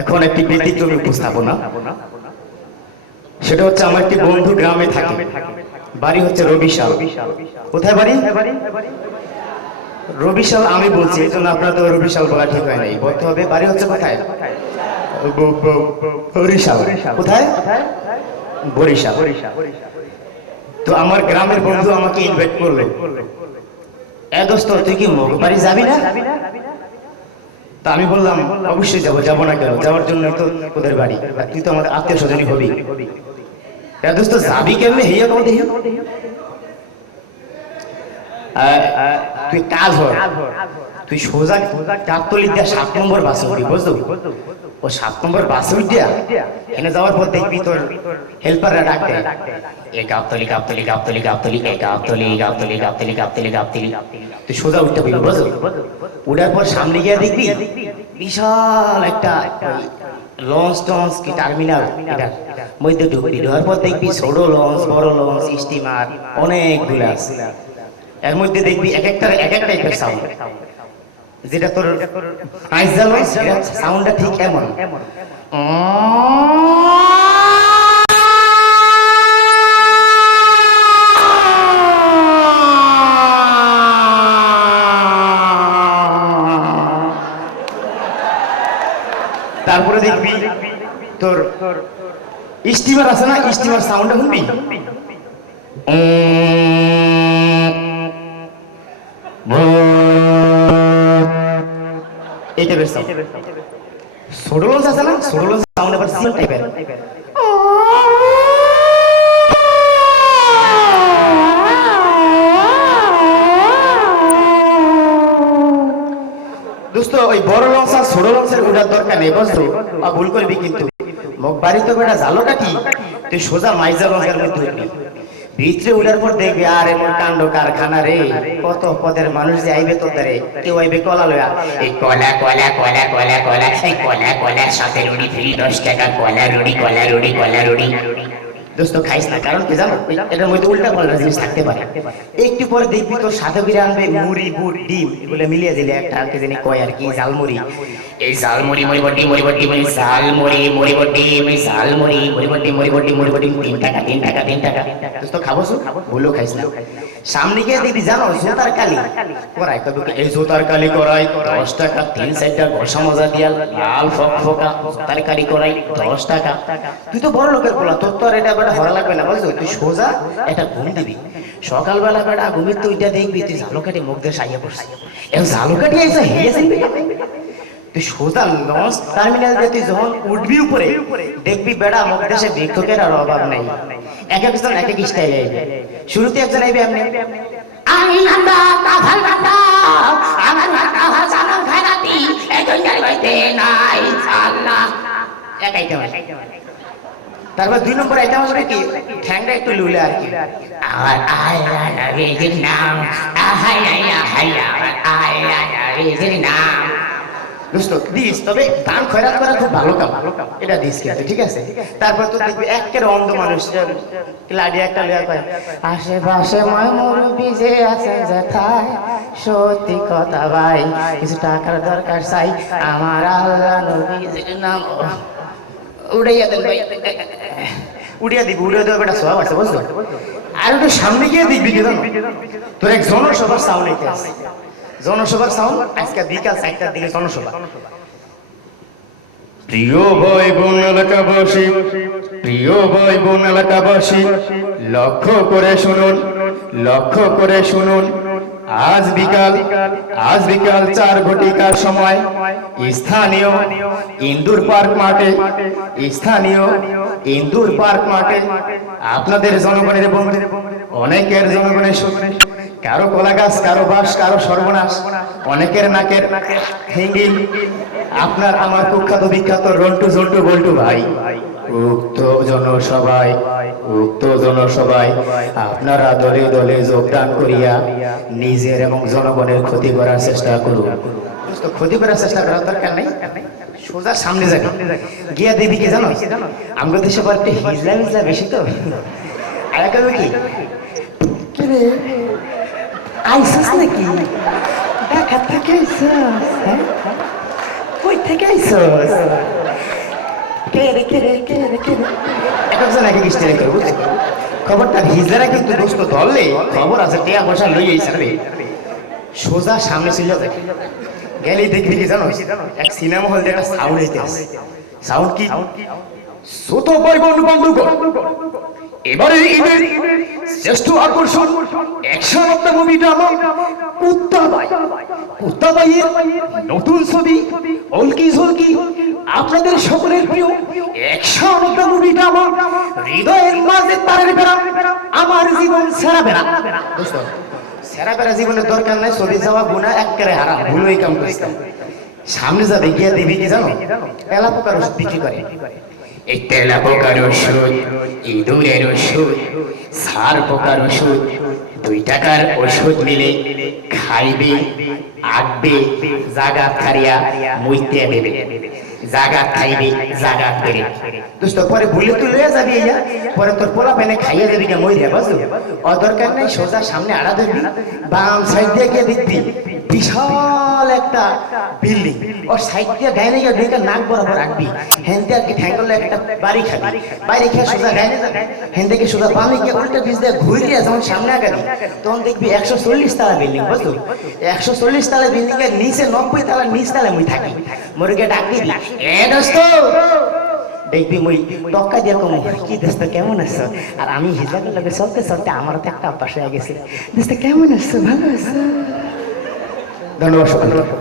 এখন একটি ব্যতিক্রমী উপস্থাপনা। সেটা হচ্ছে আমার একটি বন্ধু গ্রামে থাকে। বাড়ি হচ্ছে রবিশাল। কোথায় বাড়ি? রবিশাল আমি বলছি, এই জন্য আপনার তো রবিশাল বলা ঠিক হয় নাই। বলতে হবে, বাড়ি হচ্ছে কোথায়? বরিশাল। কোথায়? বরিশাল। তো আমার গ্রামের বন্ধু আমাকে ইনভাইট করল। এ তুই কি বাড়ি যাবি না? তা আমি বললাম, অবশ্যই যাব যাব না কেন? যাওয়ার জন্য তো ওদের বাড়ি। তুই তো আমাদের আত্মীয় স্বজনই হবি। যাবি কেমনি? হইয়া কম তুই কাজ হয় তুই সোজা গাবতলি দিয়া সাত নম্বর বাস উঠবি বুঝলো ও সাত নম্বর বাসে উঠিয়া এখানে যাওয়ার পর দেখবি তোর হেল্পাররা ডাক এ গাবতলি গাবতলি গাবতলি গাবতলি, এ গাবতলি গাবতলি গাবতলি গাবতলি গাবতলি। তুই সোজা উঠতে পারবি, বুঝলো? উঠার পর সামনে গিয়ে দেখবি বিশাল একটা লঞ্চ টঞ্চ কি টার্মিনাল এটা মধ্যে ঢুকবি। ঢোকার পর দেখবি ছোট লঞ্চ, বড় লঞ্চ, স্টিমার, অনেকগুলো আছে। এর মধ্যে দেখবি এক একটা, এক এক টাইপের সাউন্ড যেটা তোর আইজাল সাউন্ডটা ঠিক এমন। তারপরে দেখবি তোর স্টিমার আছে না স্টিমার সাউন্ডটা শুনবি? টাইপের ছোট আছে না? লঞ্চ সাউন্ড আবার টাইপের দোস্ত, ওই বড় আর ছোট লঞ্চের দরকার নেই বুঝতো ভুল করবি কিন্তু। মোক বাড়ি তো বেটা জালো কাটি তুই সোজা মাইজা লঞ্চের মধ্যে ভিতরে উঠার পর দেখবে, আর এমন কাণ্ড কারখানা রে। কত পদের মানুষ যাইবে তো তারে কেউ আইবে কলা লয়া। এই কলা কলা কলা কলা কলা এই কলা কলা সাথে রুড়ি ফ্রি দশ টাকা। কলা রুড়ি কলা রুড়ি কলা রুটি। দোস্ত খাইস না কারণ কি জানো? এটার মধ্যে উল্টা পাল্টা জিনিস থাকতে পারে। একটু পরে দেখবি তোর সাথে করে আনবে মুড়ি গুড় ডিম এগুলো মিলিয়ে দিলে একটা আর কি জানি কয় আর কি ঝালমুড়ি। এই ঝালমুড়ি মরিবটি মরিবটি মানে ঝালমুড়ি মরিবটি এই ঝালমুড়ি মরিবটি মরিবটি মরিবটি তিন টাকা তিন টাকা তিন টাকা। দোস্ত খাব সু বলেও খাইস না। সামনে গিয়ে দেখবি জানো জোতার কালি। করাই এই জোতার কালি করাই। দশ টাকা তিন চারটা ঘষা মজা দিয়া লাল ফক ফোকা জোতার কালি করাই দশ টাকা। তুই তো বড় লোকের পোলা তোর তো আর এটা বেটা হরা লাগবে না বুঝছ? তুই সোজা একটা ঘুম দিবি। সকালবেলা বেটা ঘুমির তুই এটা দেখবি তুই ঝালু কাটি মুখ দিয়ে সাইয়া পড়ছিস। এখন ঝালুকাটি এসে সোজা লঞ্চ টার্মিনাল যখন উঠবি উপরে দেখবি বেড়া দেশে ভিক্ষকের আর অভাব নাই এক এক এক আইবে শুরুতে একজন আইবে তারপর দুই নম্বর আইটেম আসবে কি একটু লুলে আর কি আল্লাহ নবীজির নাম নবীজির নাম দোস্ত দিস, তবে দান খয়রাত করা খুব ভালো কাম। এটা দিস কিন্তু, ঠিক আছে? তারপর তো দেখবি একের অন্ধ মানুষ লাডি একটা লইয়া কয়, আশেপাশে মই মুরবি যে আছে যেথায়, সত্যি কথা ভাই, কিছু টাকার দরকার চাই, আমার আল্লাহ নবীজির নাম উড়াইয়া দেন ভাই। উড়িয়া দিবি, উড়িয়া দেওয়া বেটা সব আছে বুঝলো আর একটু সামনে গিয়ে দেখবি তোর এক জনসভার হইতে আছে। জনসভার সাউন্ড আজকে বিকাল চারটার দিকে জনসভা। প্রিয় ভাই বোন এলাকাবাসী, প্রিয় ভাই বোন এলাকাবাসী, লক্ষ্য করে শুনুন, লক্ষ্য করে শুনুন। আজ বিকাল আজ বিকাল চার ঘটিকার সময় স্থানীয় ইন্দুর পার্ক মাঠে, স্থানীয় ইন্দুর পার্ক মাঠে আপনাদের জনগণের বন্ধু অনেকের জনগণের কারও কলা গাছ, কারও বাস কারও সর্বনাশ, অনেকের নাকের হিঙ্গিল আপনার আমার কুখ্যাত, বিখ্যাত রন্টু জন্টু বল্টু ভাই, উক্ত জনসভায় উক্ত জনসভায় আপনারা দলে দলে যোগদান করিয়া নিজের এবং জনগণের ক্ষতি করার চেষ্টা করুন। ক্ষতি করার চেষ্টা করার দরকার নেই। সোজা সামনে যাবে গিয়া দেবী কি জানো? আমগো দেশে বলতে হিজলা মিজলা বেশি তো। আর একটা কি? আইসস নাকি? ঢাকা থেকে আইসস হ্যাঁ? কই থেকে আইসস? কে রে কে রে কে রে কে রে? এক একজন এক এক স্টাইলে করব খবরটা কিন্তু দোস্ত ধরলে? খবর আছে টিয়া পয়সা লই সোজা সামনে ছিল দেখে। গেলি দেখবি কি জানো? এক সিনেমা হল একটা সাউন্ড হইতে আছে সাউন্ড কি? ছোট ভাই বন্ধু বন্ধুগণ এবারে ঈদের শ্রেষ্ঠ আকর্ষণ action of the movie drama Kuttabai কুত্তাবাইয়ের নতুন ছবি অলকি ঝলকি আপনাদের সকলের প্রিয় action of the movie drama হৃদয়ের মাঝে তারের বেড়া, আমার জীবন সেরা বেড়া। সেরা বেড়া জীবনের দরকার নাই, ছবি যাওয়া গুণা একেবারে হারাম ভুল ওই কাম করিস সামনে যাবে, গিয়ে দেবি কি জানো? এলা পোকার বিক্রি করে। এই তেলা পোকার ওষুধ, ইঁদুরের ওষুধ, সার পোকার ওষুধ, দুই টাকার ওষুধ মিলে খাইবে, আঁকবে জাগা খারিয়া মুইতে দেবে জাগা খাইবে দোস্ত, পরে ভুলে তুই লইয়া যাবি ইয়া পরে তোর পোলা পেনে খাইয়া যাবি কে মই দে বুঝলো ও দরকার নাই, সোজা সামনে আড়া ধরবি, বাম সাইড দিয়ে গিয়ে বিশাল একটা বিল্ডিং ওর সাইড দিয়ে গিয়ে ঢুকে নাক বরাবর রাখবি হেন দিয়ে কি ঠ্যাঙ্গলে একটা বাড়ি খাবি। বাড়ি খেয়ে সোজা গাইনে যাবে। হেন সোজা বামে গিয়ে উল্টা পিস দিয়ে ঘুরিয়ে যখন সামনে আগাবি, তখন দেখবি একশো চল্লিশ তালা বিল্ডিং বুঝলো একশো চল্লিশ তালা বিল্ডিং এর নিচে নব্বই তালা নিচ তালা মুই থাকি। মুরগে ডাক দিবি, এ দোস্ত! দেখবি মুই টক্কা দিয়া কমু কি দোস্ত, কেমন আছো? আর আমি হিজাবের লগে চলতে চলতে আমারও তো একটা অভ্যাস হয়ে গেছে। কেমন আছো? ভালো আছো? Dando.